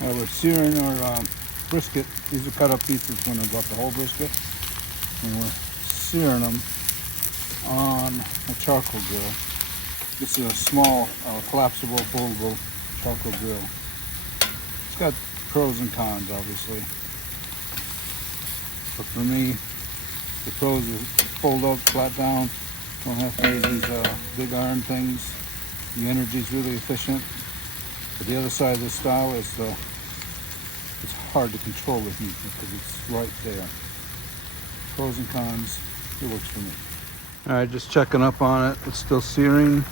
We're searing our brisket. These are cut up pieces when I bought the whole brisket. And we're searing them on a charcoal grill. This is a small, collapsible, foldable charcoal grill. It's got pros and cons, obviously. But for me, the pros is fold up, flat down. Don't have to use these big iron things. The energy is really efficient. But the other side of this style is it's hard to control the heat because it's right there. Pros and cons, it works for me. All right, just checking up on it. It's still searing.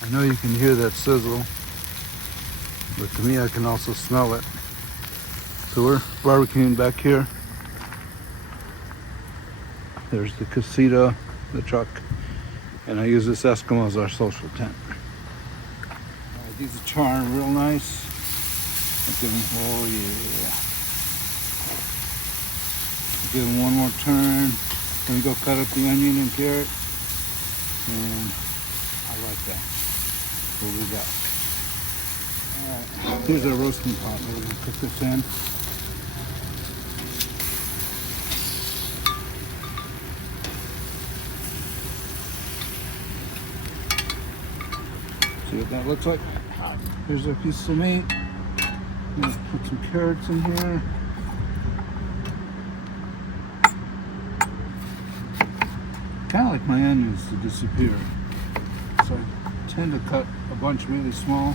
I know you can hear that sizzle, but to me, I can also smell it. So we're barbecuing back here. There's the Casita, the truck, and I use this Eskimo as our social tent. These are charring real nice. Oh yeah. Give them one more turn. Then we go cut up the onion and carrot. And I like that. We'll be back. Alright, here's our roasting pot. We're going to cook this in. See what that looks like? Here's our piece of meat. I'm going to put some carrots in here. Kind of like my onions to disappear. So I tend to cut a bunch really small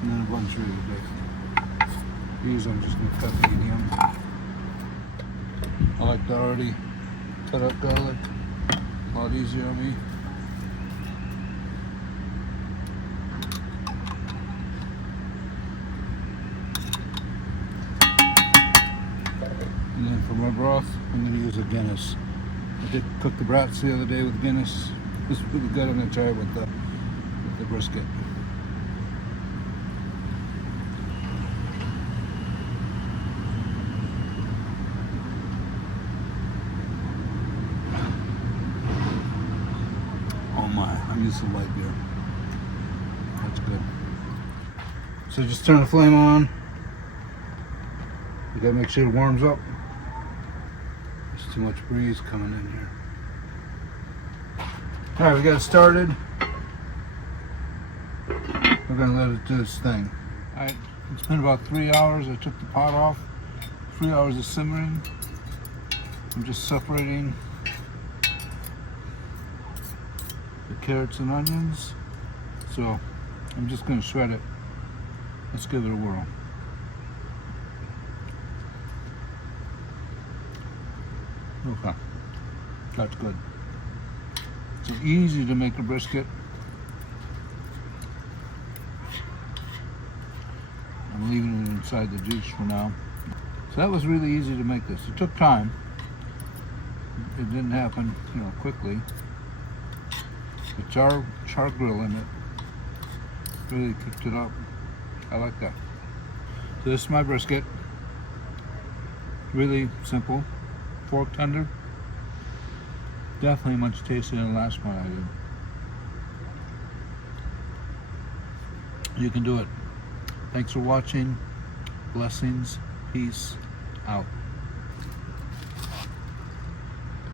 and then a bunch really big. These I'm just going to cut medium. I like the already cut up garlic. A lot easier on me. And then for my broth, I'm going to use a Guinness. I did cook the brats the other day with Guinness. This is really good. I'm going to try it with the brisket. Oh my, I'm using light beer. That's good. So just turn the flame on. You gotta make sure it warms up. There's too much breeze coming in here. All right, we got it started. We're gonna let it do its thing. All right, it's been about 3 hours. I took the pot off. 3 hours of simmering. I'm just separating the carrots and onions. So I'm just gonna shred it. Let's give it a whirl. Okay, that's good. It's easy to make a brisket. I'm leaving it inside the juice for now. So that was really easy to make this. It took time. It didn't happen, quickly. The char grill in it really kicked it up. I like that. So this is my brisket. Really simple. Fork tender. Definitely much tastier than the last one I did. You can do it. Thanks for watching. Blessings. Peace out.